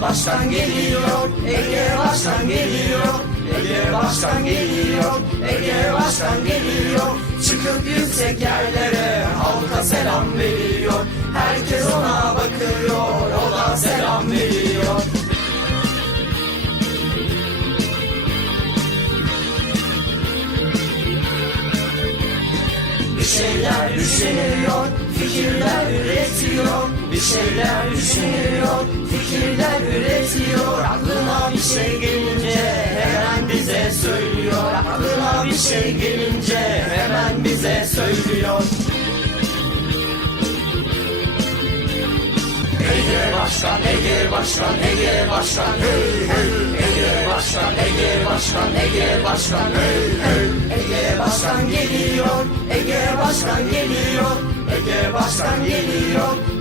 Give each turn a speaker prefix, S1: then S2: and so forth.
S1: Başkan geliyor, Ege Başkan geliyor, Ege Başkan geliyor, Ege Başkan geliyor. Çıkıp yüksek yerlere halka selam veriyor. Herkes ona bakıyor, o da selam veriyor. Bir şeyler düşünüyor, fikirler üretiyor. Bir şeyler düşünüyor, fikirler üretiyor. Aklına bir şey gelince hemen bize söylüyor. Aklına bir şey gelince hemen bize söylüyor. Ege Başkan, Ege Başkan, Ege Başkan, hey hey. Ege Başkan, Ege Başkan, Ege Başkan, hey hey. Ege Başkan geliyor, Ege Başkan geliyor, Ege Başkan geliyor.